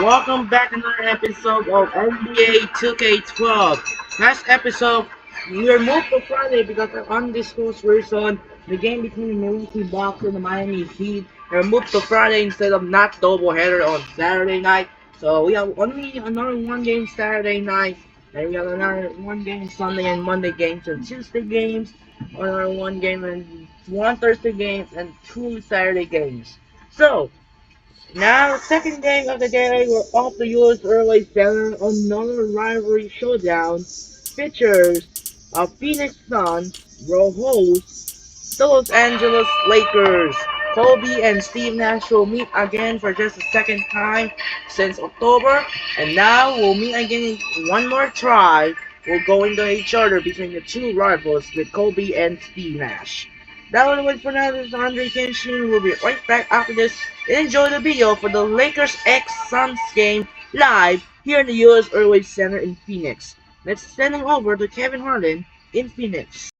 Welcome back to another episode of NBA 2K12. Last episode, we were moved to Friday because of undisclosed reason. The game between the Milwaukee Bucks and the Miami Heat were moved to Friday instead of not doubleheader on Saturday night. So we have only another one game Saturday night, and we have another one game Sunday and Monday games and Tuesday games, another one game and one Thursday games and two Saturday games. So now, second game of the day, we're off the US Early Center. Another rivalry showdown features a Phoenix Suns will host the Los Angeles Lakers. Kobe and Steve Nash will meet again for just the second time since October, and now we'll meet again one more try. We'll go into each other between the two rivals with Kobe and Steve Nash. That was it for now. This is Andre Kenshin. We'll be right back after this. Enjoy the video for the Lakers X Suns game live here in the US Airways Center in Phoenix. Let's send him over to Kevin Harlan in Phoenix.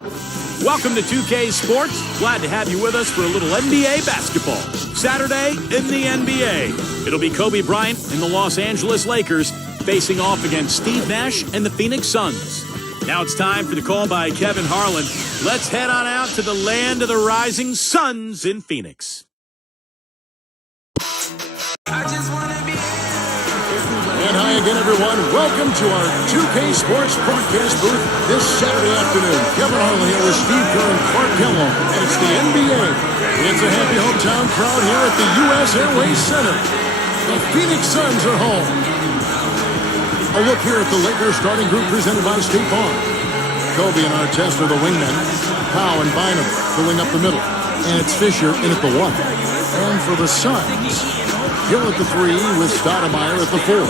Welcome to 2K Sports. Glad to have you with us for a little NBA basketball. Saturday in the NBA. It'll be Kobe Bryant and the Los Angeles Lakers facing off against Steve Nash and the Phoenix Suns. Now it's time for the call by Kevin Harlan. Let's head on out to the land of the rising suns in Phoenix. And hi again, everyone. Welcome to our 2K Sports broadcast booth this Saturday afternoon. Kevin Harlan here with Steve Kerr and Clark Kellogg. And it's the NBA. It's a happy hometown crowd here at the US Airways Center. The Phoenix Suns are home. A look here at the Lakers starting group presented by State Farm. Kobe and Artest are the wingmen. Powell and Bynum filling up the middle. And it's Fisher in at the 1. And for the Suns, Hill at the 3 with Stoudemire at the 4.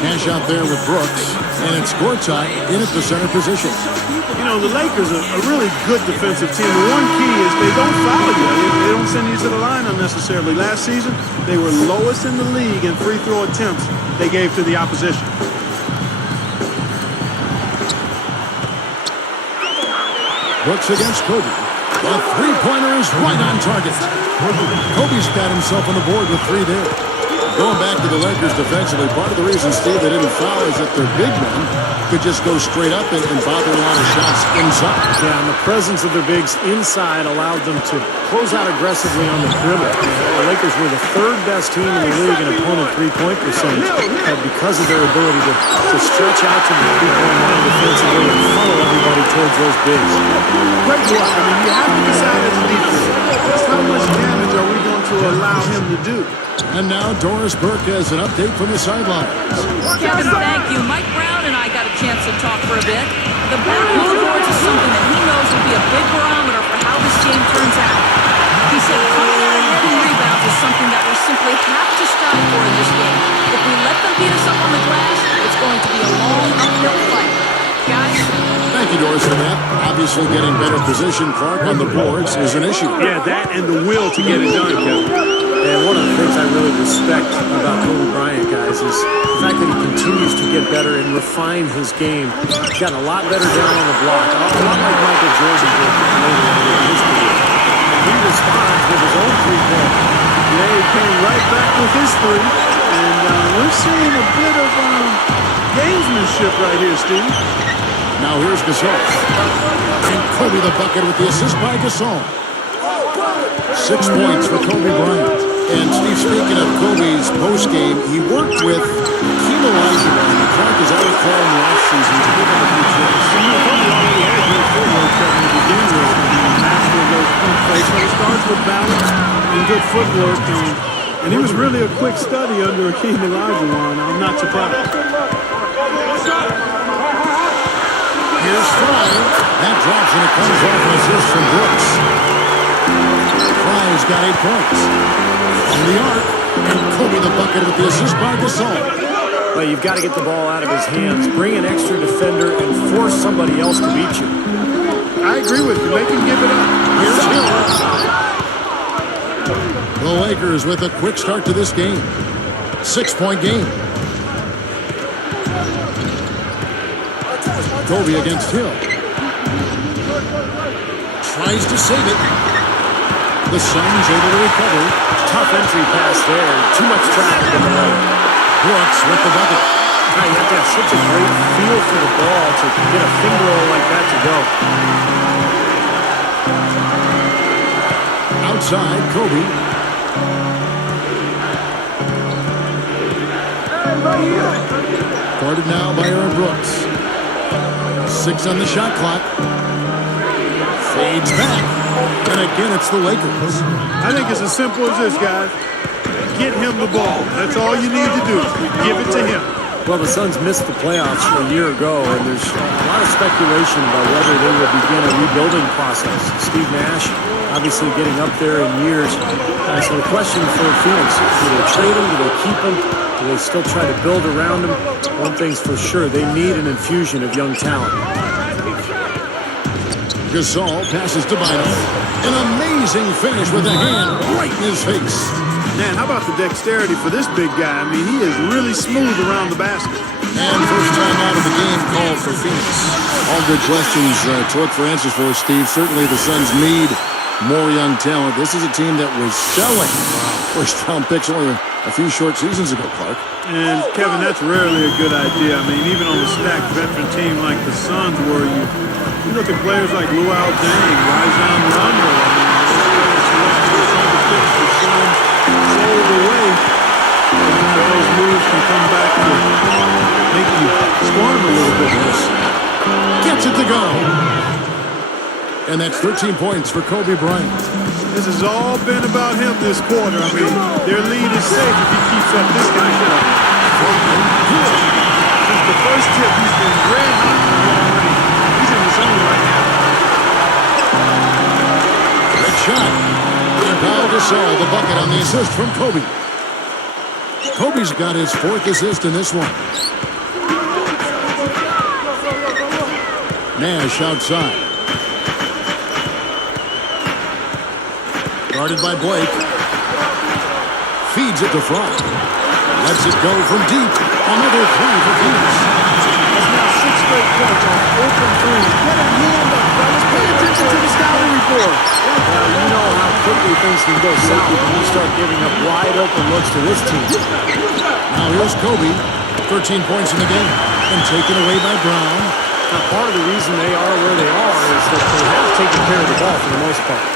Nash out there with Brooks. And it's Gortat in at the center position. You know, the Lakers are a really good defensive team. The one key is they don't foul you. They don't send you to the line unnecessarily. Last season, they were lowest in the league in free throw attempts they gave to the opposition. Brooks against Kobe. The three-pointer is right on target. Kobe's got himself on the board with 3 there. Going back to the Lakers defensively, part of the reason, Steve, they didn't foul is that their big men could just go straight up and bother a lot of shots inside. Yeah, and the presence of their bigs inside allowed them to close out aggressively on the perimeter. The Lakers were the third best team in the league in opponent three-point percentage, but because of their ability to stretch out to the three-point line defensively and funnel everybody towards those bigs. Great block. I mean, you have to decide as a defense, just how much damage are we going to allow him to do? And now Doris Burke has an update from the sidelines. Kevin, thank you. Mike Brown and I got a chance to talk for a bit. The back of the boards is something that he knows will be a big barometer for how this game turns out. He said coming out ahead in rebounds is something that we simply have to strive for in this game. If we let them beat us up on the glass, it's going to be a long uphill fight. Guys? Thank you, Doris, for that. Obviously, getting better position, Clark, on the boards is an issue. Yeah, that and the will to get it done, Kevin. And one of the things I really respect about Kobe Bryant, guys, is the fact that he continues to get better and refine his game. He's gotten a lot better down on the block, a lot like Michael Jordan did later in his career. And he responds with his own three-point. Yeah, he came right back with his three. And we're seeing a bit of gamesmanship right here, Steve. Now here's Gasol. And Kobe the bucket with the assist by Gasol. 6 points for Kobe Bryant. And Steve, speaking of Kobe's postgame, he worked with Hakeem Olajuwon. Clark, as I recall, in the offseason to give him a few tricks. Kobe already had good footwork to begin with. Master of those pump fakes. So it starts with balance and good footwork. And he was really a quick study under Hakeem Olajuwon. I'm not surprised. Here's Fry. That drops and it comes off an assist from Brooks. Fry's got 8 points. On the arc, and Kobe the bucket with the assist by Gasol. Well, you've got to get the ball out of his hands, bring an extra defender, and force somebody else to beat you. I agree with you. Make him give it up. Here's Hill. The Lakers with a quick start to this game. 6-point game. Kobe against Hill. Tries to save it. The Suns able to recover. Tough entry pass there. Too much traffic in the lane. Brooks with the bucket. You have to have such a great feel for the ball to get a finger roll like that to go. Outside, Kobe. Guarded now by Aaron Brooks. 6 on the shot clock. Fades back. And again, it's the Lakers. I think it's as simple as this, guys. Get him the ball. That's all you need to do. Give it to him. Well, the Suns missed the playoffs a year ago, and there's a lot of speculation about whether they will begin a rebuilding process. Steve Nash obviously getting up there in years. So the question for Phoenix, do they trade him? Do they keep him? Do they still try to build around him? One thing's for sure, they need an infusion of young talent. Gasol passes to Bynum. An amazing finish with a hand right in his face. Man, how about the dexterity for this big guy? I mean, he is really smooth around the basket. And first time out of the game called for Phoenix. All good questions to look for answers for, Steve. Certainly the Suns need more young talent. This is a team that was selling first-round picks only a few short seasons ago, Clark. And, Kevin, that's rarely a good idea. I mean, even on a stacked veteran team like the Suns, where you look at players like Luol Deng, Rajon Rondo, sold away. Sometimes those moves can come back to make you squirm a little bit. Gets it to go. And that's 13 points for Kobe Bryant. This has all been about him this quarter. I mean, their lead is safe if he keeps up this kind of play. Since the first tip, he's been red hot already. He's in the zone right now. Great shot. And Pau Gasol, the bucket on the assist from Kobe. Kobe's got his 4th assist in this one. Nash outside. Guarded by Blake. Feeds it to Frye. Lets it go from deep. Another 3 for Phoenix. That's now 6 straight points on open threes. Get a hand up, fellas. Pay attention to the scouting report. Well, you know how quickly things can go south when you start giving up wide open looks to this team. Now here's Kobe. 13 points in the game. And taken away by Brown. Now, part of the reason they are where they are is that they have taken care of the ball for the most part.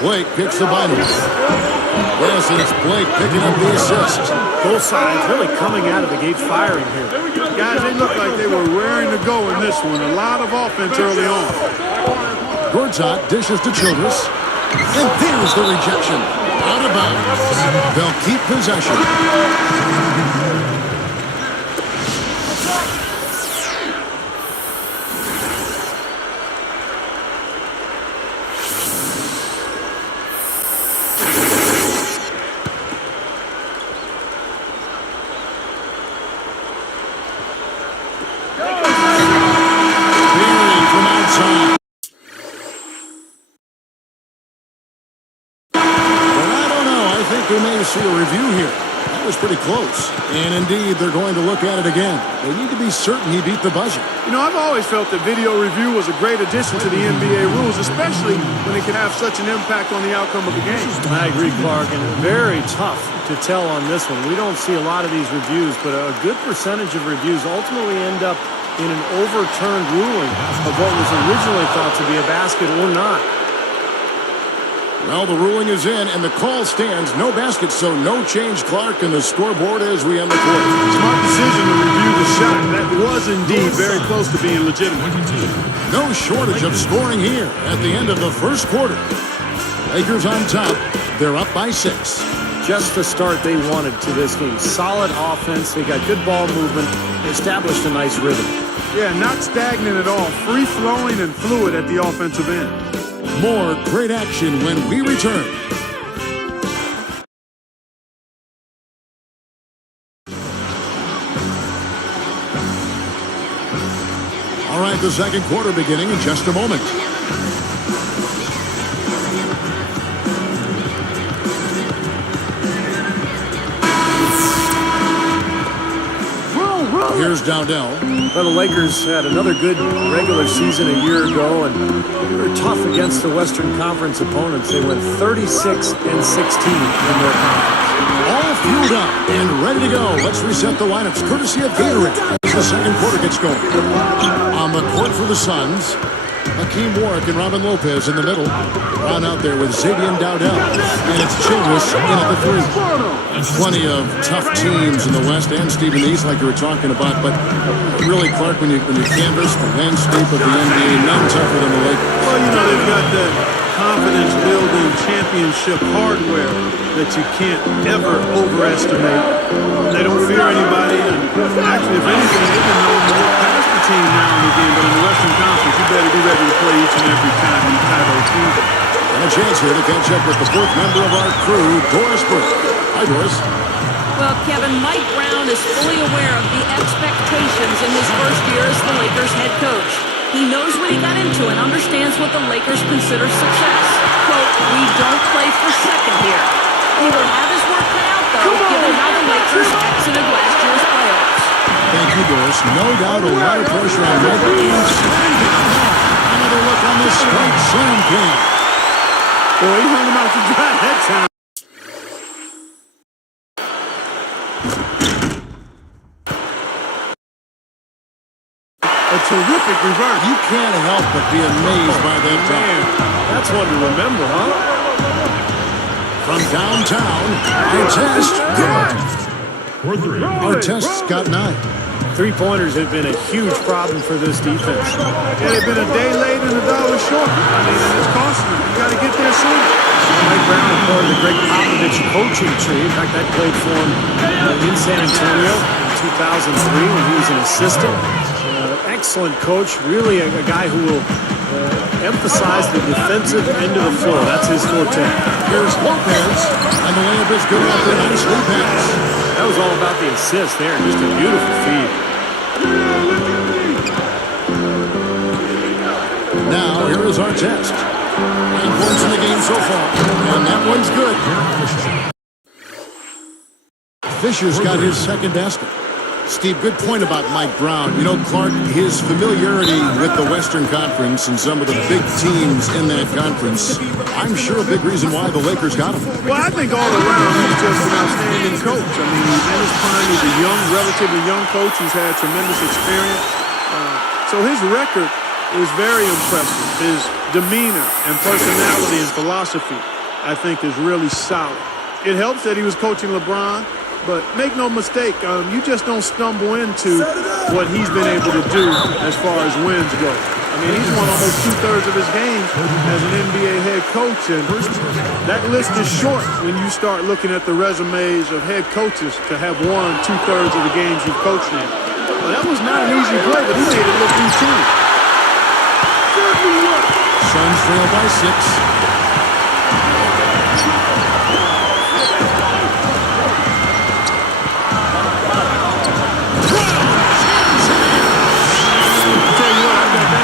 Blake picks the Bynum. Yes, and it's Blake picking up the assist. Both sides really coming out of the gate firing here. Guys, they look like they were raring to go in this one. A lot of offense early on. Gortat dishes to Childress. And there's the rejection. Out of bounds. They'll keep possession. We may see a review here. That was pretty close. And indeed, they're going to look at it again. They need to be certain he beat the buzzer. You know, I've always felt that video review was a great addition to the NBA rules, especially when it can have such an impact on the outcome of the game. I agree, Clark, and very tough to tell on this one. We don't see a lot of these reviews, but a good percentage of reviews ultimately end up in an overturned ruling of what was originally thought to be a basket or not. Well, the ruling is in, and the call stands. No basket, so no change, Clark, and the scoreboard as we end the quarter. Smart decision to review the shot. That was indeed very close to being legitimate. No shortage of scoring here at the end of the first quarter. Lakers on top. They're up by 6. Just the start they wanted to this game. Solid offense. They got good ball movement. They established a nice rhythm. Yeah, not stagnant at all. Free-flowing and fluid at the offensive end. More great action when we return. All right, the second quarter beginning in just a moment. Here's Dowdell. Well, the Lakers had another good regular season a year ago, and they were tough against the Western Conference opponents. They went 36-16 in their conference. All fueled up and ready to go. Let's reset the lineups courtesy of Gatorade as the second quarter gets going. On the court for the Suns, Hakeem Warwick and Robin Lopez in the middle. Round out there with Xavier Dowdell. And it's Childress in at the three. Plenty of tough teams in the West and Steve in the East like you were talking about. But really, Clark, when you canvas the landscape of the NBA, none tougher than the Lakers. Well, you know, they've got that confidence-building championship hardware that you can't ever overestimate. They don't fear anybody, and actually, if anything, they've been known to look past the team now and again, but in the Western Conference, you better be ready to play each and every time you tie those teams. And a chance here to catch up with the fourth member of our crew, Doris Burke. Hi, Doris. Well, Kevin, Mike Brown is fully aware of the expectations in his first year as the Lakers head coach. He knows what he got into and understands what the Lakers consider success. Quote, we don't play for second here. He will have his work cut out, though, given how the Lakers exited last year's playoffs. Thank you, Doris. No doubt a lot of pressure on Mike. Another look on this straight slam king. Boy, he hung him out to dry that time. A terrific reverse. You can't help but be amazed by that Man, that's one to remember, huh? From downtown, Artest. Artest's got 9. Three-pointers have been a huge problem for this defense. Yeah, they've been a day late and a dollar short. I mean, and it's costing them. You got to get there soon. Mike Brown is part of the Greg Popovich coaching tree. In fact, I played for him in San Antonio in 2003 when he was an assistant. Excellent coach, really a guy who will emphasize the defensive end of the floor. That's his forte. Here's Lopez, and the layup is good off the nicely pass. That was all about the assist there. Just a beautiful feed. Now, here is Artest. 9 points in the game so far, and that one's good. Fisher's got his second basket. Steve, good point about Mike Brown. You know, Clark, his familiarity with the Western Conference and some of the big teams in that conference, I'm sure a big reason why the Lakers got him. Well, I think all around he's just an outstanding coach. I mean, he's in his prime. He's a young, relatively young coach. He's had tremendous experience. So his record is very impressive. His demeanor and personality and philosophy, I think, is really solid. It helps that he was coaching LeBron. But make no mistake, you just don't stumble into what he's been able to do as far as wins go. I mean, he's won almost 2/3 of his games as an NBA head coach, and that list is short when you start looking at the resumes of head coaches to have won 2/3 of the games you've coached in. Well, that was not an easy play, but he made it look routine. Suns trail by 6.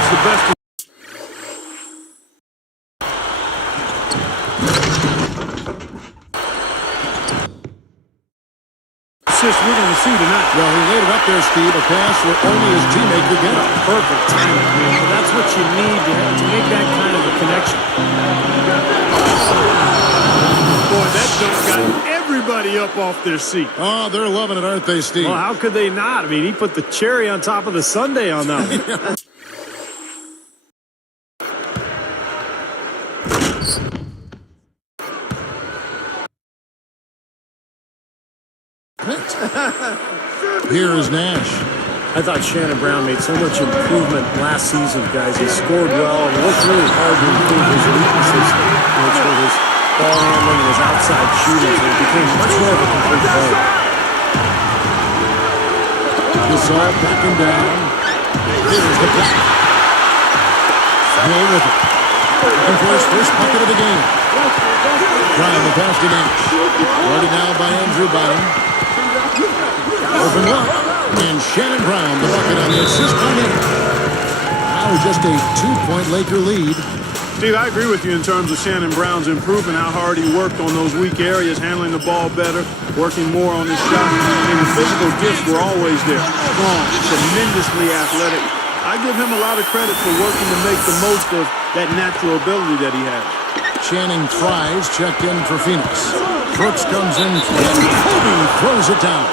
The best. Assist we're going to see tonight. Well, he laid it up there, Steve, a pass where only his teammate could get it. Perfect timing, man. That's what you need to make that kind of a connection. Boy, that dunk got everybody up off their seat. Oh, they're loving it, aren't they, Steve? Well, how could they not? I mean, he put the cherry on top of the sundae on that one. Here is Nash. I thought Shannon Brown made so much improvement last season, guys. He scored well and worked really hard to improve his weaknesses, which were his ball handling and his outside shooting. So he became much more of a complete player. Gasol backing down. Here's the block. Hill with it. Looking for his first bucket of the game. Brown, the pass to Nash. Guarded now by Andrew Bynum. Open up. And Shannon Brown, the bucket on the assist by Nash. Now just a 2-point Laker lead. Steve, I agree with you in terms of Shannon Brown's improvement, how hard he worked on those weak areas, handling the ball better, working more on his shot. I mean, the physical gifts were always there. Strong, tremendously athletic. I give him a lot of credit for working to make the most of that natural ability that he has. Channing tries, checked in for Phoenix. Brooks comes in, and Kobe throws it down.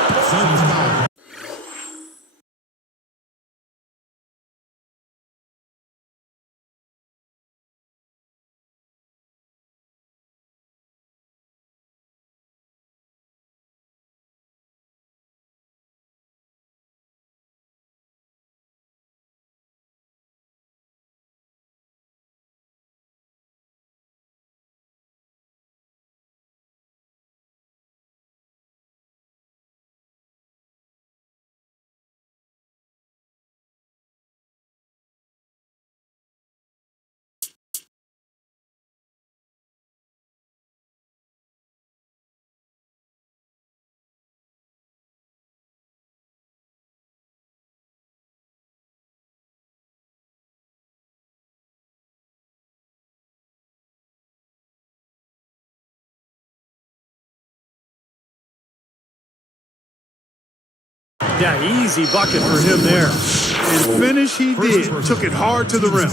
Yeah, easy bucket for him there. And finish he did. Took it hard to the rim.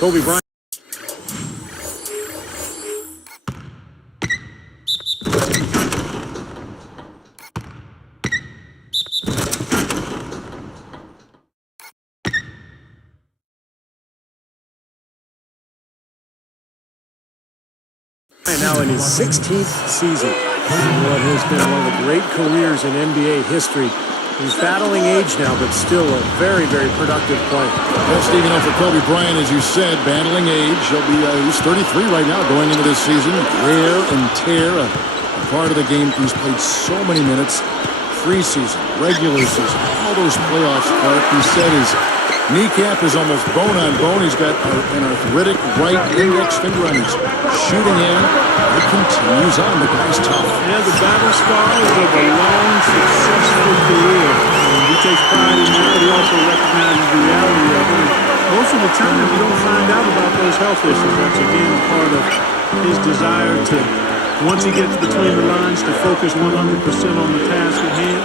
Kobe Bryant. Now in his 16th season, what has been one of the great careers in NBA history. He's battling age now, but still a very, very productive player. Well, Steve, you know, for Kobe Bryant, as you said, battling age. He's 33 right now going into this season. Wear and tear, a part of the game. He's played so many minutes. Preseason, regular season, all those playoffs, Clark. He said his kneecap is almost bone on bone. He's got an arthritic right index finger on his shooting hand. It continues on. The guy's tough. Yeah, the battle scars of a long, successful career. He takes pride in that, but he also recognizes the reality of it. Most of the time, you don't find out about those health issues. That's, again, part of his desire to, once he gets between the lines, to focus 100% on the task at hand,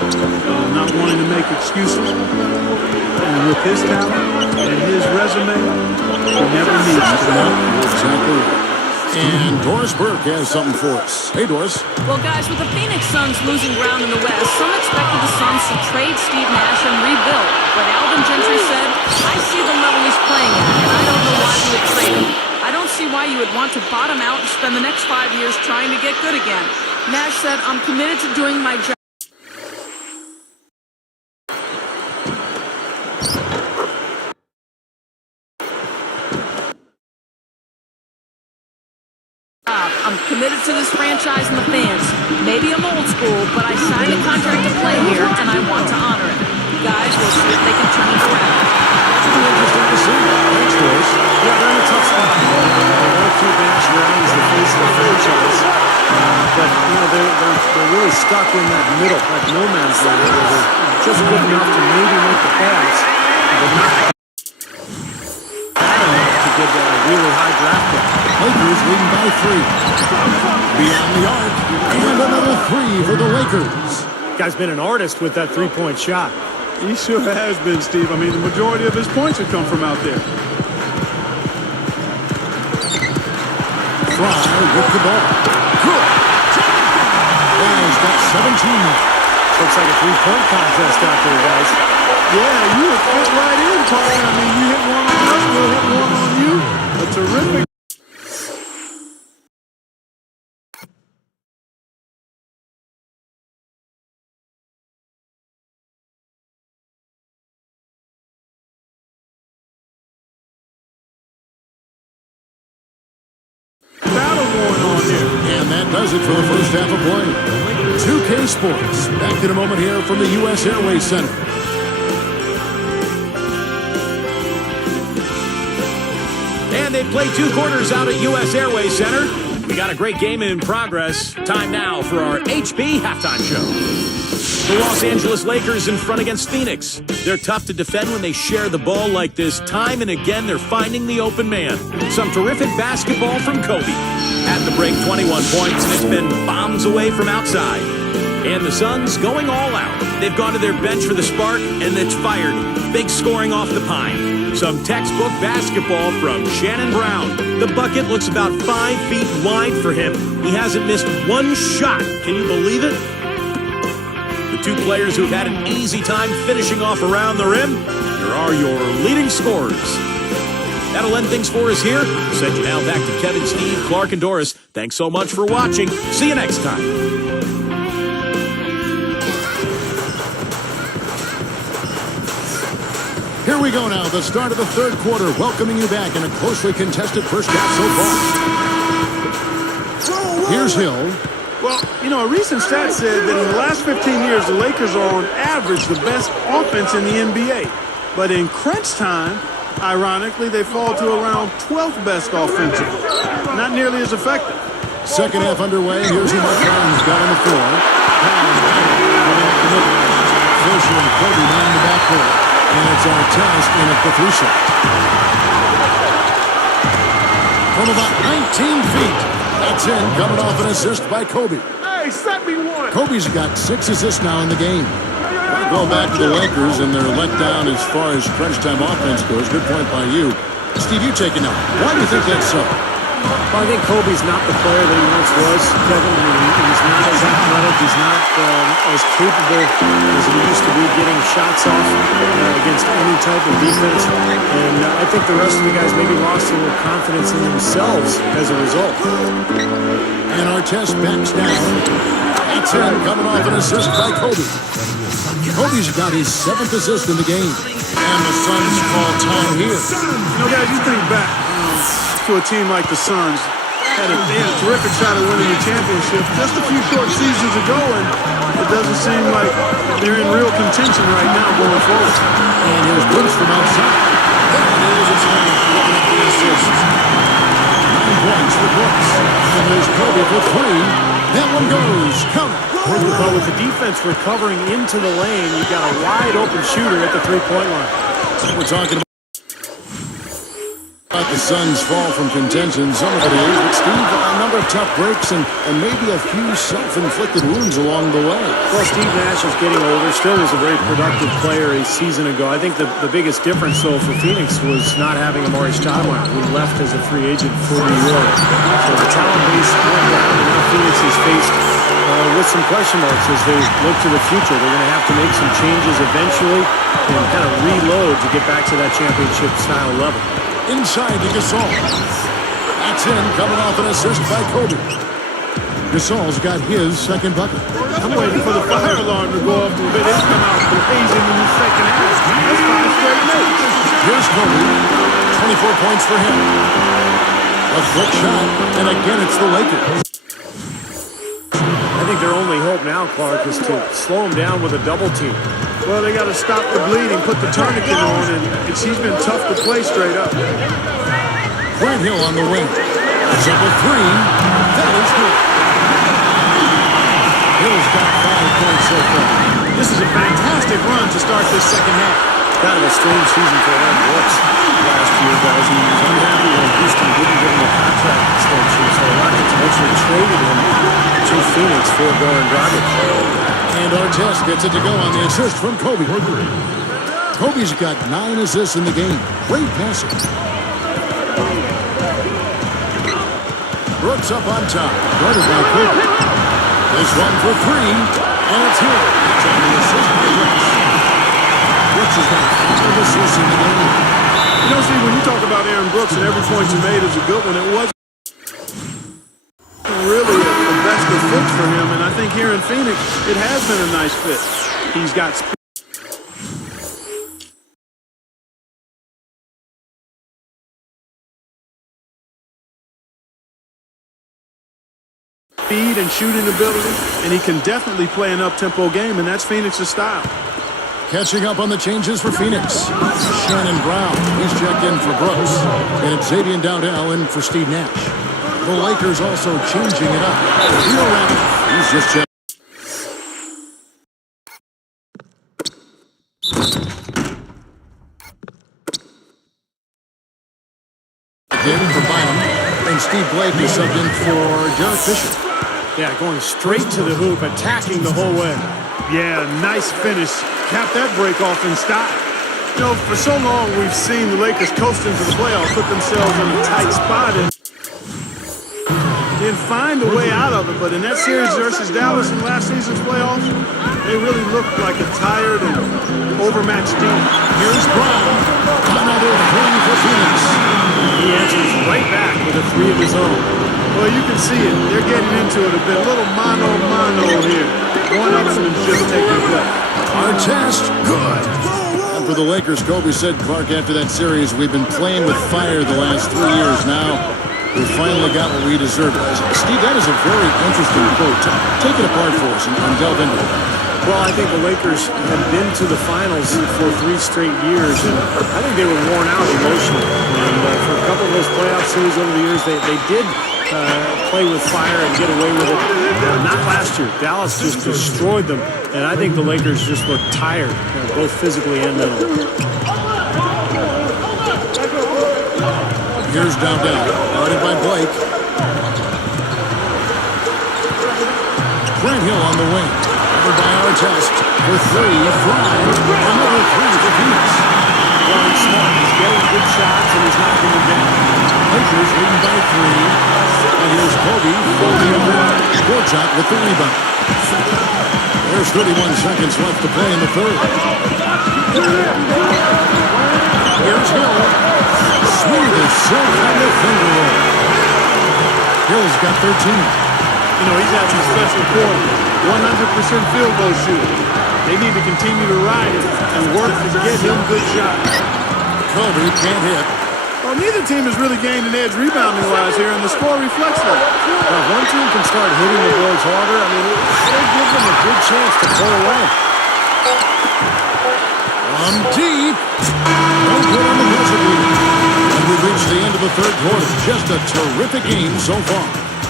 not wanting to make excuses. And with his talent and his resume, he never needs to. Exactly right. And Doris Burke has something for us. Hey, Doris. Well, guys, with the Phoenix Suns losing ground in the West, some expected the Suns to trade Steve Nash and rebuild. But Alvin Gentry said, I see the level he's playing at, and I don't know why you would trade him. I don't see why you would want to bottom out and spend the next 5 years trying to get good again. Nash said, I'm committed to doing my job. I'm committed to this franchise and the fans. Maybe I'm old school, but I signed a contract to play here, and I want to honor it. Guys, we'll see if they can turn it around. It's interesting to see. Thanks, Doris. Yeah, they're in a tough spot. They want to keep Nash around as the face of the franchise. But, you know, they're really stuck in that middle, like no man's land, where they're just good enough to maybe make the playoffs, but not bad enough to get a really high draft pick. Lakers leading by 3. Beyond the arc, and another 3 for the Lakers. Guy's been an artist with that three-point shot. He sure has been, Steve. I mean, the majority of his points have come from out there. Fry with the ball. Good. Fry's got 17. Looks like a three-point contest out there, guys. Yeah, you would fit right in, Paul. I mean, you hit one on us, we'll hit one on you. A terrific. Battle going on here. And that does it for the first half of play. 2K Sports. Back in a moment here from the U.S. Airways Center. And they play 2 quarters out at U.S. Airways Center. We got a great game in progress. Time now for our HB Halftime Show. The Los Angeles Lakers in front against Phoenix. They're tough to defend when they share the ball like this. Time and again, they're finding the open man. Some terrific basketball from Kobe. At the break, 21 points, and it's been bombs away from outside. And the Suns going all out. They've gone to their bench for the spark, and it's fired. Big scoring off the pine. Some textbook basketball from Shannon Brown. The bucket looks about 5 feet wide for him. He hasn't missed one shot. Can you believe it? The two players who've had an easy time finishing off around the rim, here are your leading scorers. That'll end things for us here. We'll send you now back to Kevin, Steve, Clark, and Doris. Thanks so much for watching. See you next time. Here we go now, the start of the third quarter, welcoming you back in a closely contested first half so far. Here's Hill. Well, you know, a recent stat said that in the last 15 years, the Lakers are on average the best offense in the NBA. But in crunch time, ironically, they fall to around 12th best offensive. Not nearly as effective. Second half underway. Here's who Mike Brown's got on the floor. Fisher and Kobe man in the backcourt. And it's Artest in at the 3-shot. From about 19 feet. That's in, coming off an assist by Kobe. Hey, set me one. Kobe's got 6 assists now in the game. Going back to the Lakers, and they're let down as far as crunch time offense goes. Good point by you. Steve, you take it now. Why do you think that's so? Well, I think Kobe's not the player that he once was, Kevin. I mean, he's not as athletic. He's not as capable as he used to be getting shots off against any type of defense. And I think the rest of the guys maybe lost a little confidence in themselves as a result. And Artest backs down. That's in, coming off an assist by Kobe. Kobe's got his 7th assist in the game. And the Suns call time here. You know, guys, you think back to a team like the Suns. They had a terrific shot at winning the championship just a few short seasons ago, and it doesn't seem like they're in real contention right now going forward. And here's Brooks from outside. There's a time looking at the assist. 9 points for Brooks. And there's Kobe for 3. That one goes. Count it. But with the defense recovering into the lane, you've got a wide open shooter at the 3-point line. We're talking about the Suns fall from contention. Some of it is, but Steve, a number of tough breaks and maybe a few self-inflicted wounds along the way. Well, Steve Nash is getting older. Still was a very productive player a season ago. I think the biggest difference, though, for Phoenix was not having Amari Stoudemire, who left as a free agent for New York. So the talent base went down, and now Phoenix is faced with some question marks as they look to the future. They're going to have to make some changes eventually and kind of reload to get back to that championship-style level. Inside to Gasol. That's in, coming off an assist by Kobe. Gasol's got his second bucket. I'm waiting for the fire alarm to go off, but it's come out amazing in the second half. That's 5 straight minutes. Here's Kobe. 24 points for him. A quick shot, and again it's the Lakers. I think their only hope now, Clark, is to slow him down with a double team. Well, they got to stop the bleeding, put the tourniquet on, and he's been tough to play straight up. Grant Hill on the wing. It's up a 3. That is good. Hill's got 5 points so far. This is a fantastic run to start this second half. Kind of a strange season for Aaron Brooks last year, guys. He was unhappy when Houston didn't give him a contract extension, so the Rockets eventually traded him to Phoenix for Goran Dragic. And Artest gets it to go on the assist from Kobe. Kobe's got 9 assists in the game. Great passer. Brooks up on top. Guarded by Kobe. This one for 3. And it's here. It's on the assist by Brooks. Brooks has got 5 assists in the game. You know, see, when you talk about Aaron Brooks and every point you made is a good one, it wasn't really the best of fits for him, and I think here in Phoenix, it has been a nice fit. He's got speed and shooting ability, and he can definitely play an up-tempo game, and that's Phoenix's style. Catching up on the changes for Phoenix. Shannon Brown, he's checked in for Brooks. And it's Xavier Dowdell in for Steve Nash. The Lakers also changing it up. He's just checked. in for Bynum. And Steve Blake is subbed in for Derek Fisher. Yeah, going straight to the hoop, attacking the whole way. Yeah, nice finish. Cap that break off in style. You know, for so long we've seen the Lakers coast into the playoffs, put themselves in a tight spot, and then find a way out of it. But in that series versus Dallas in last season's playoffs, they really looked like a tired and overmatched team. Here's Brown. Another three for Phoenix. He answers right back with a three of his own. Well, you can see it. They're getting into it a bit. A little mano-mano here. One-upsmanship taking place. Artest, good. And for the Lakers, Kobe said, Clark, after that series, we've been playing with fire the last 3 years now. We finally got what we deserved. Steve, that is a very interesting quote. Take it apart for us and delve into it. Well, I think the Lakers had been to the finals for 3 straight years, and I think they were worn out emotionally. And for a couple of those playoff series over the years, they did play with fire and get away with it. Not last year. Dallas just destroyed them, and I think the Lakers just looked tired, both physically and mentally. Here's Dowdell, guarded by Blake. Grant Hill on the wing. Covered by Artest for three. Fry. Another three for Phoenix. Running smart. He's getting good shots, and he's knocking them down. Lakers leading by 3. And here's Kobe for the other. Gorchak with the rebound. There's 31 seconds left to play in the third. Here's Hill. Smooth as silk on the finger roll. Hill's got 13. You know, he's having a special quarter. 100% field goal shooter. They need to continue to ride it and work to get him good shots. Kobe can't hit. Well, neither team has really gained an edge rebounding-wise here, and the score reflects that. Now, if one team can start hitting the boards harder, I mean, it'll give them a good chance to pull away. From deep. No good on the buzzer beater. And we've reached the end of the third quarter. Just a terrific game so far.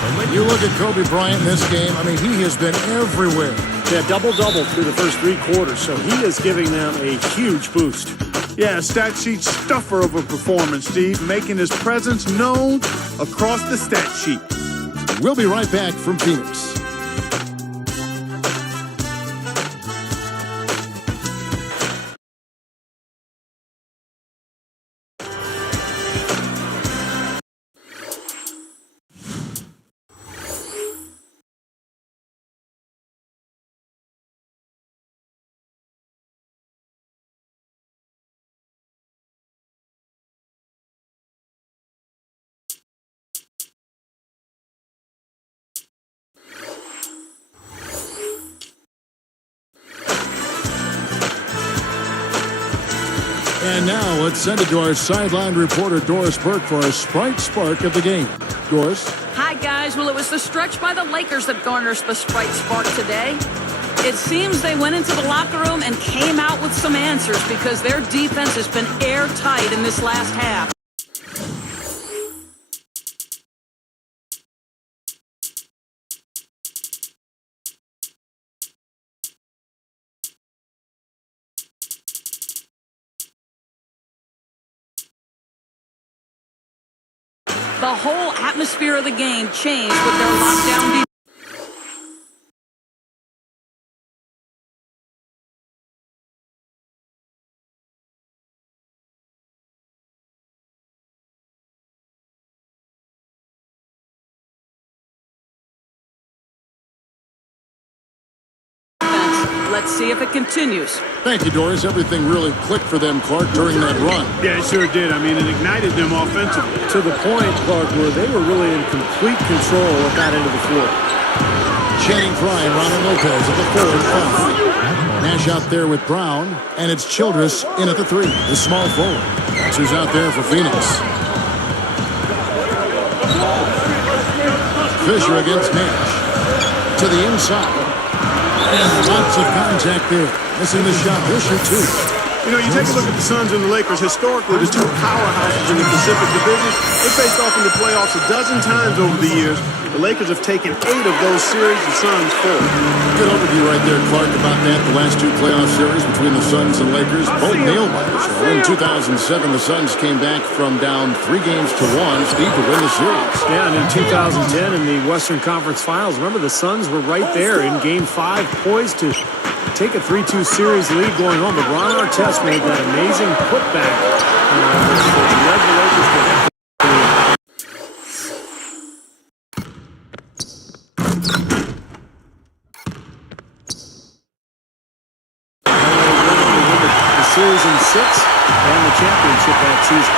And when you look at Kobe Bryant in this game, I mean, he has been everywhere. Yeah, double-double through the first 3 quarters, so he is giving them a huge boost. Yeah, stat sheet stuffer of a performance, Steve, making his presence known across the stat sheet. We'll be right back from Phoenix. And now let's send it to our sideline reporter, Doris Burke, for a Sprite Spark of the game. Doris? Hi, guys. Well, it was the stretch by the Lakers that garners the Sprite Spark today. It seems they went into the locker room and came out with some answers because their defense has been airtight in this last half. The whole atmosphere of the game changed with their lockdown defense. Let's see if it continues. Thank you, Doris. Everything really clicked for them, Clark, during that run. Yeah, it sure did. I mean, it ignited them offensively. To the point, Clark, where they were really in complete control at that end of the floor. Channing Frye and Ronald Lopez at the 4 and 5. Nash out there with Brown, and it's Childress in at the 3, the small forward. That's who's out there for Phoenix. Fisher against Nash. To the inside. And lots of contact there. Missing the shot. Fisher, too. You know, you take a look at the Suns and the Lakers. Historically, the two powerhouses in the Pacific Division, they faced off in the playoffs a dozen times over the years. The Lakers have taken 8 of those series, the Suns 4. Good overview right there, Clark, about that. The last 2 playoff series between the Suns and Lakers, both nail-biters. In 2007, the Suns came back from down 3 games to 1, Steve, to win the series. Yeah, and in 2010 in the Western Conference Finals, remember the Suns were right there in Game 5, poised to take a 3-2 series lead going home. But Ron Artest made that amazing putback that led the Lakers to victory. Series in 6 and the championship that season.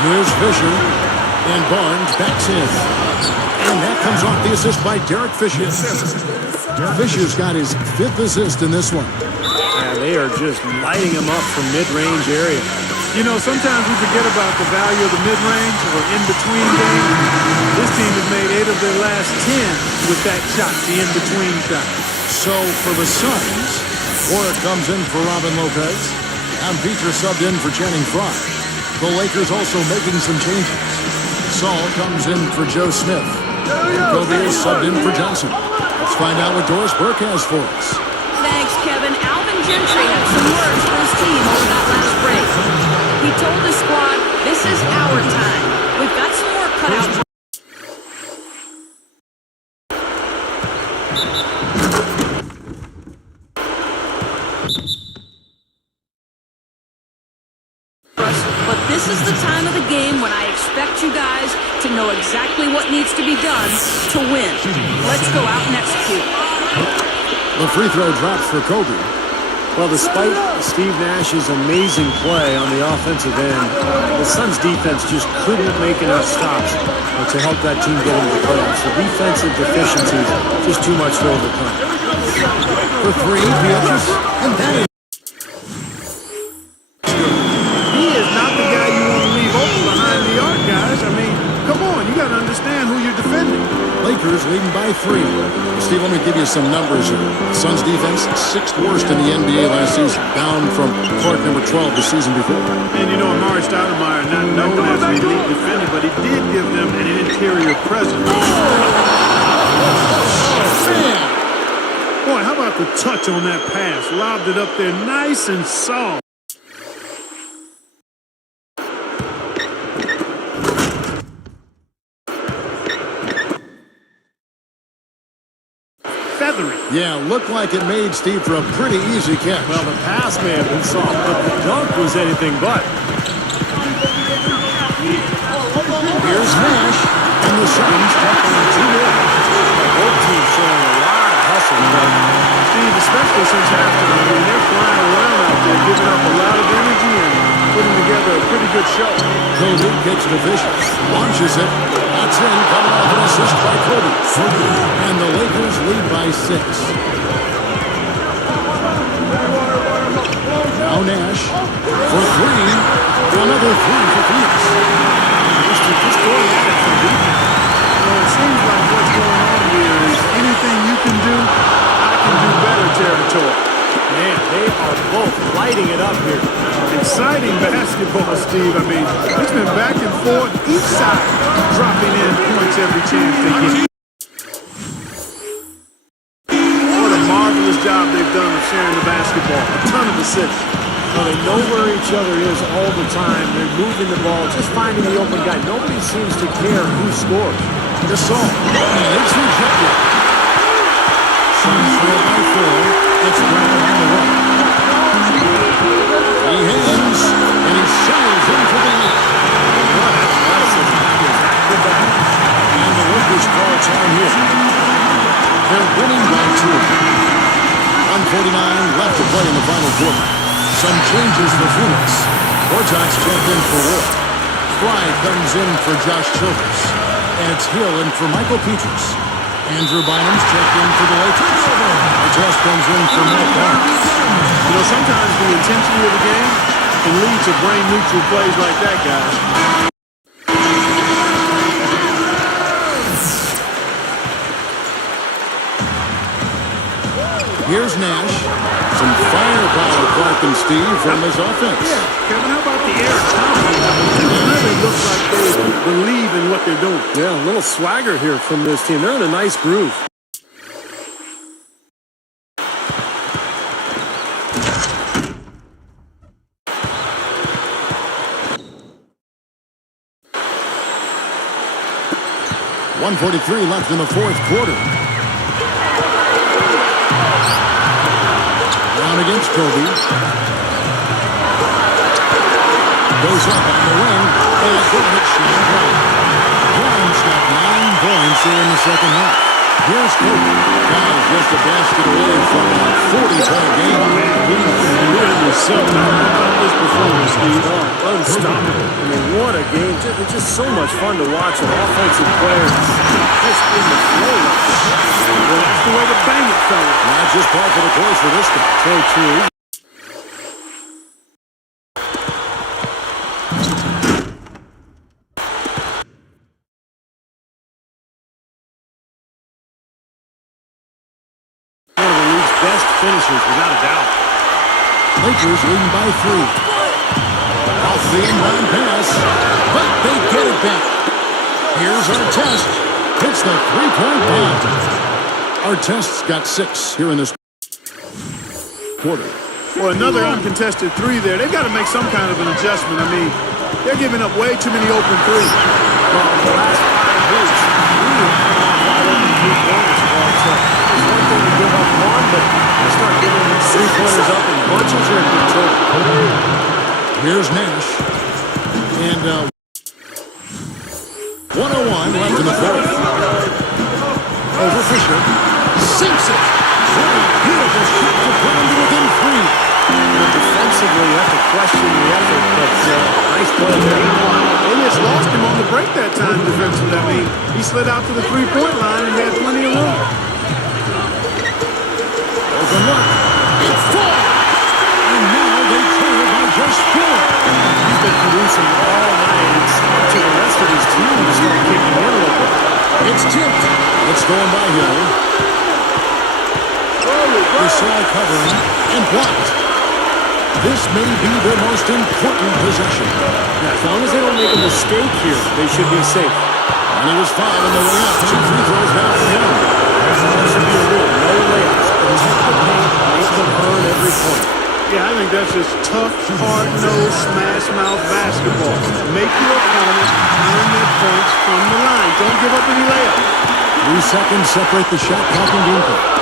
Here's Fisher, and Barnes backs in. And that comes off the assist by Derek Fisher. Fisher's got his 5th assist in this one. And they are just lighting him up from mid-range area. You know, sometimes we forget about the value of the mid-range or in-between game. This team has made 8 of their last 10 with that shot, the in-between shot. So for the Suns, Warwick comes in for Robin Lopez, and Peter subbed in for Channing Frye. The Lakers also making some changes. Saul comes in for Joe Smith. Kobe is subbed in for Johnson. Let's find out what Doris Burke has for us. Thanks, Kevin. Alvin Gentry had some words for his team over that last break. He told his squad, this is our time. We've got some work cut out. But this is the time of the game when I expect you guys to know exactly what needs to be done to win. Let's go out and execute. The free throw drops for Kobe. Well, despite Steve Nash's amazing play on the offensive end, the Suns' defense just couldn't make enough stops to help that team get into the playoffs. The defensive deficiencies, just too much to overcome. For 3, Beatrice, and that is He is not the guy you want to leave open behind the arc, guys. I mean, come on, you got to understand who you're defending. Lakers leading by 3. Steve, let me give you some numbers here. Suns defense, 6th worst in the NBA last season, down from Clark number 12 the season before. And you know, Amari Stoudemire, not known as an elite defender, but he did give them an interior presence. Boy, how about the touch on that pass? Lobbed it up there nice and soft. Yeah, looked like it made Steve for a pretty easy catch. Well, the pass may have been soft, but the dunk was anything but. Here's Nash, and the Suns take on 2-0. Both teams showing a lot of hustle. Steve, especially since halftime, I mean, they're flying around out there, giving up a lot of energy and putting together a pretty good show. Kobe gets to Fisher, launches it. That's in, coming off an assist by Kobe. And the Lakers lead by 6. Now Nash for 3. Another 3 for Phoenix. Just going at it from deep. Well, it seems like what's going on here is anything you can do, I can do better territory. Man, they are both lighting it up here. Exciting basketball, Steve. I mean, it's been back and forth, each side dropping in points every chance they get. What a marvelous job they've done of sharing the basketball. A ton of assists. Well, they know where each other is all the time. They're moving the ball, just finding the open guy. Nobody seems to care who scores. Gasol, and it's rejected. Suns trail by 4. It's Brown on the run. He hangs, and he sails in for the lead. What athleticism is acrobatic. And the Lakers call time here. They're winning by 2. 1:49 left to play in the final quarter. Some changes for Phoenix. Bortaks checked in for Ward. Fry comes in for Josh Childress. And it's Hill in for Michael Petras. Andrew Bynum's checked in for the Lakers. Artest comes in for Matt Barnes. You know, sometimes the intensity of the game can lead to brain-neutral plays like that, guys. Here's Nash. Some firepower, Clark and Steve, from his offense. Yeah, Kevin, how about the air confidence? It really looks like they believe in what they're doing. Yeah, a little swagger here from this team. They're in a nice groove. .143 left in the fourth quarter. Brown against Kobe. Goes up on the wing. And got it, Shane Brown. Brown's got 9 points here in the second half. Here's Kobe. Guys, just a basket away from a 40-point game. Really something about this performance, Steve. Oh, unstoppable. I mean, what a game. It's just so much fun to watch an offensive player just in the flow. Well, that's the way to bang it, fella. Not just par for the course for this guy. So true. One of the league's best finishers, without a doubt. Lakers leading by 3. Off the inbound pass, but they get it back. Here's Artest. Hits the three-point bomb. Artest's got 6 here in this quarter. Well, another uncontested 3 there. They've got to make some kind of an adjustment. I mean, they're giving up way too many open 3s. Well, the last 5 weeks, we have come off wide open 3-pointers. It's one thing to give up one, but you start giving 3-pointers up in bunches, you're in big trouble. Here's Nash. And 101 left in the fourth. Over Fisher. Sinks it. Beautiful shot to Brown to within 3. Defensively, you have to question the effort, but nice play there. They just lost him on the break that time defensively. I mean, he slid out to the 3-point line and had plenty of room. Open look. It's 4. And now they trail by just 4. He's been producing all night. It's up to the rest of his team to start kicking in a little bit. It's tipped. It's going by Hill. Gasol covering and blocked. This may be their most important possession. Yeah, as long as they don't make a mistake here, they should be safe. And he was fouled on the way up. 2 free throws now for him. That should be a rule. No layups. Protect the paint. Make them earn every point. Yeah, I think that's just tough, hard-nosed, smash-mouth basketball. Make your opponent earn their points from the line. Don't give up any layups. 3 seconds separate the shot clock and game clock.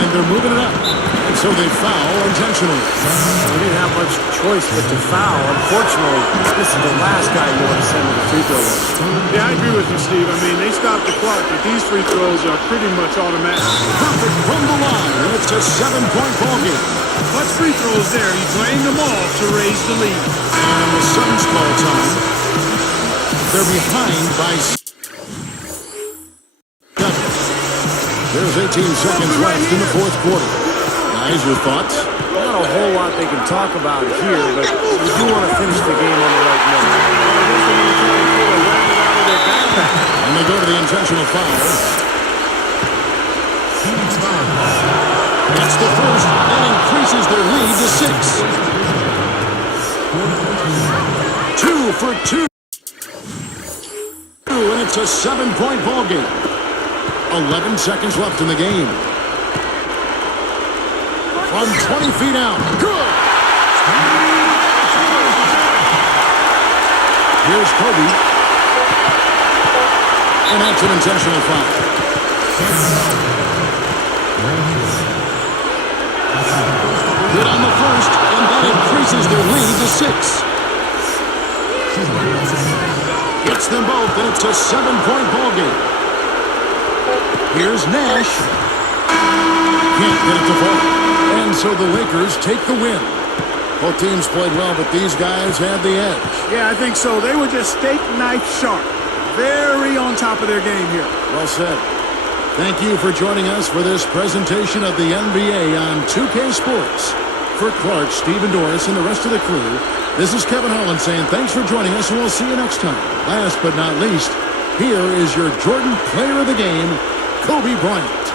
And they're moving it up. And so they foul intentionally. They didn't have much choice but to foul. Unfortunately, this is the last guy you want to send to the free throw line. Yeah, I agree with you, Steve. I mean, they stopped the clock, but these free throws are pretty much automatic. Perfect from the line. And it's a 7-point ball game. Clutch free throws there. He's laying them off to raise the lead. And the Suns call time. They're behind by 7. There's 18 seconds left in the fourth quarter. Guys, your thoughts? Not a whole lot they can talk about here, but we do want to finish the game on the right note. And they go to the intentional foul. That's the first and increases their lead to 6. 2 for 2. And it's a 7-point ball game. 11 seconds left in the game. From 20 feet out. Good! Here's Kobe. And that's an intentional foul. Good on the first, and that increases their lead to 6. Gets them both, and it's a 7-point ball game. Here's Nash. Can't get it to fall. And so the Lakers take the win. Both teams played well, but these guys had the edge. Yeah, I think so. They were just steak knife sharp. Very on top of their game here. Well said. Thank you for joining us for this presentation of the NBA on 2K Sports. For Clark, Stephen Doris, and the rest of the crew, this is Kevin Holland saying thanks for joining us, and we'll see you next time. Last but not least, here is your Jordan Player of the Game, Kobe Bryant.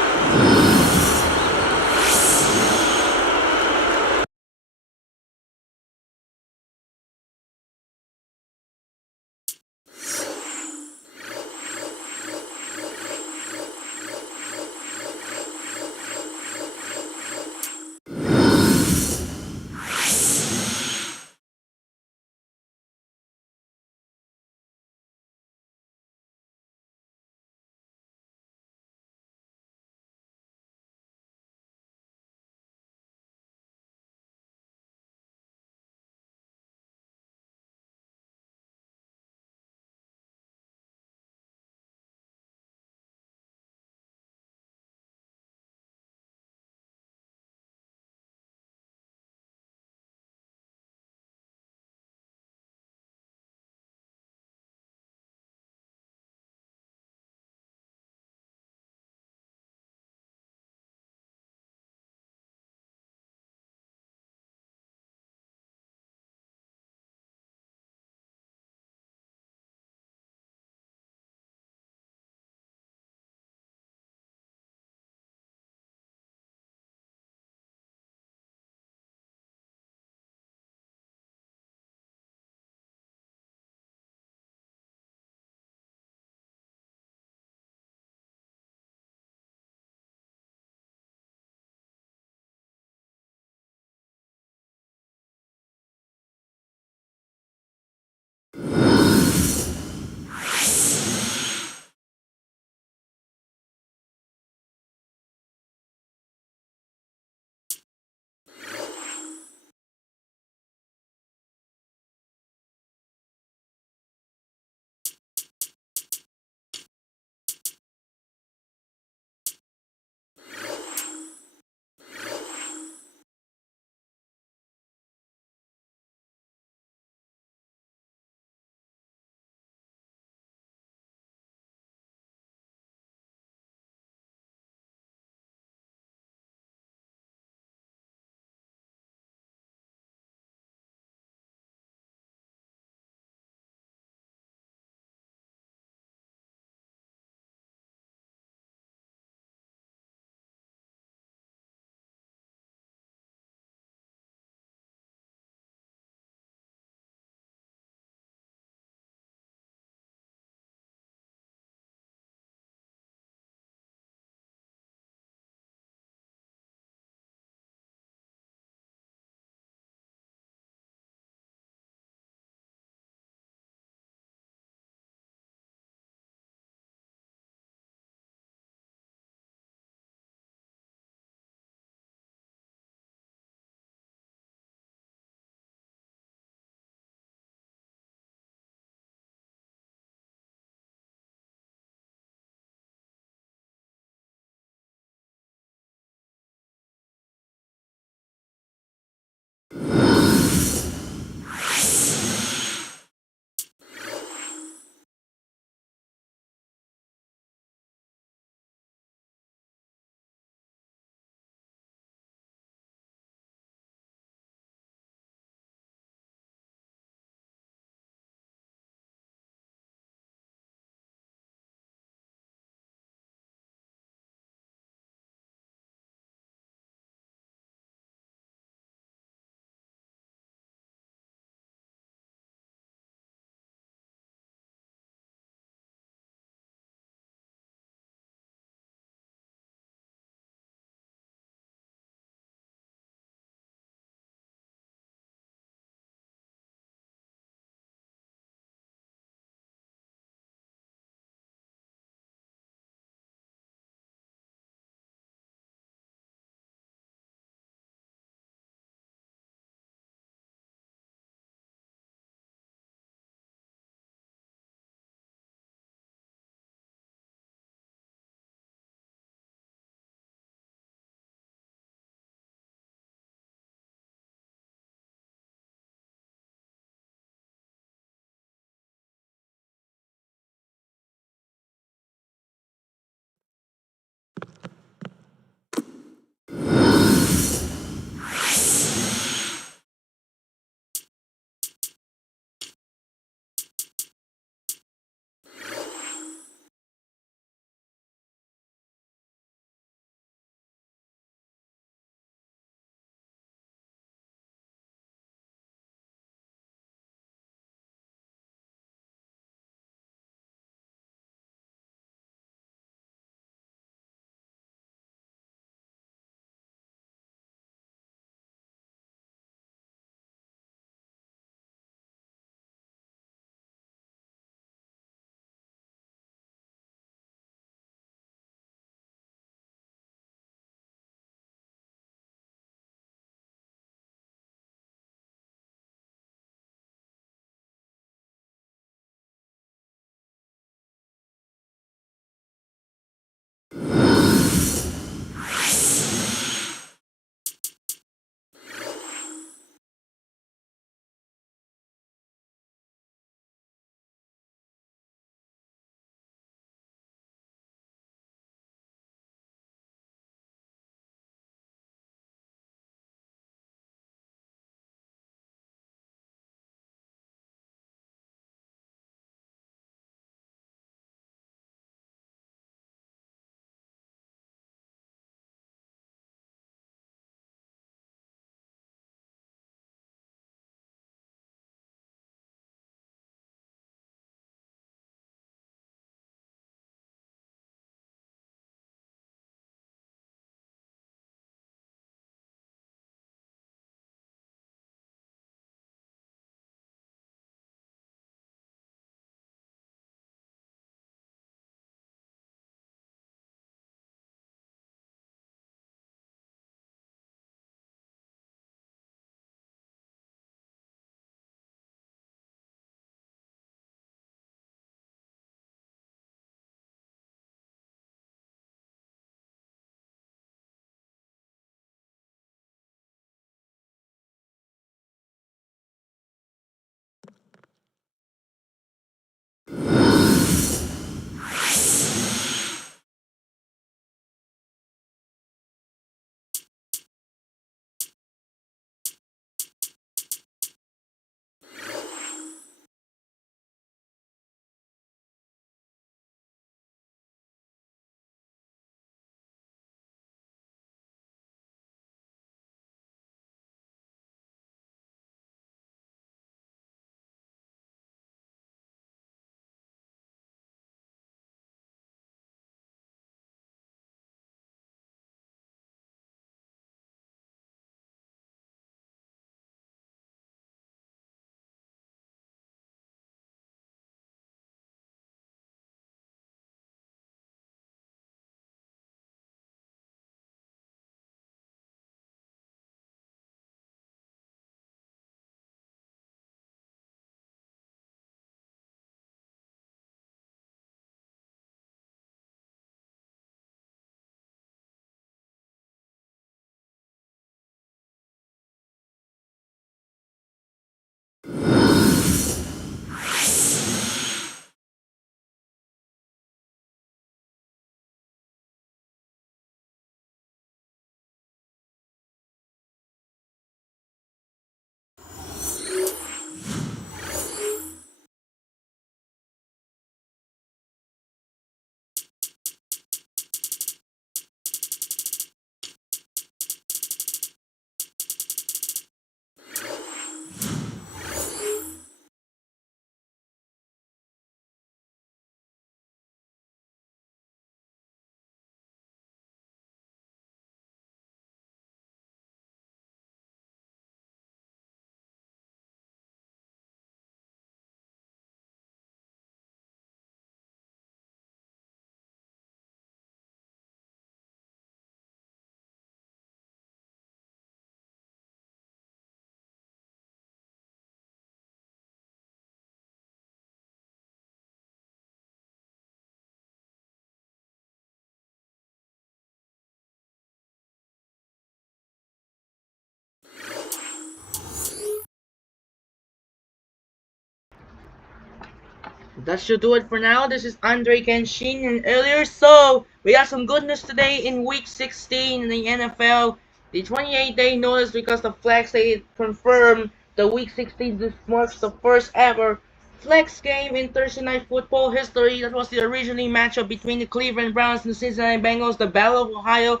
That should do it for now. This is Andre Kenshin and earlier. So, we got some good news today in Week 16 in the NFL. The 28-day notice because the Flex, they confirmed the Week 16. This marks the first ever Flex game in Thursday Night Football history. That was the originally matchup between the Cleveland Browns and the Cincinnati Bengals. The Battle of Ohio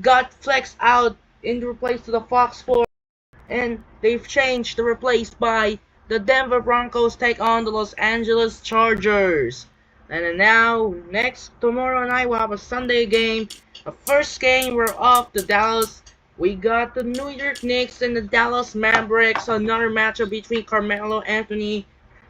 got Flex out and replaced to the Fox 4. And they've changed to replace by the Denver Broncos take on the Los Angeles Chargers. And then now, tomorrow night, we'll have a Sunday game. The first game, we're off to Dallas. We got the New York Knicks and the Dallas Mavericks. Another matchup between Carmelo Anthony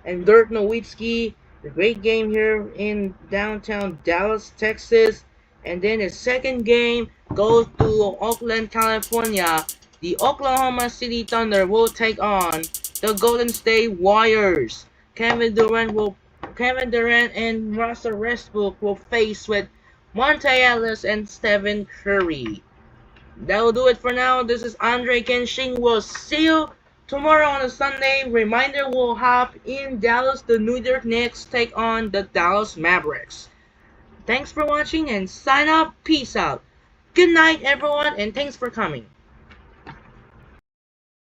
and Dirk Nowitzki. The great game here in downtown Dallas, Texas. And then the second game goes to Oakland, California. The Oklahoma City Thunder will take on the Golden State Warriors. Kevin Durant and Russell Westbrook will face with Monte Ellis and Stephen Curry. That will do it for now. This is Andre Kenshin. We'll see you tomorrow on a Sunday. Reminder, we'll have in Dallas the New York Knicks take on the Dallas Mavericks. Thanks for watching and sign up. Peace out. Good night, everyone, and thanks for coming.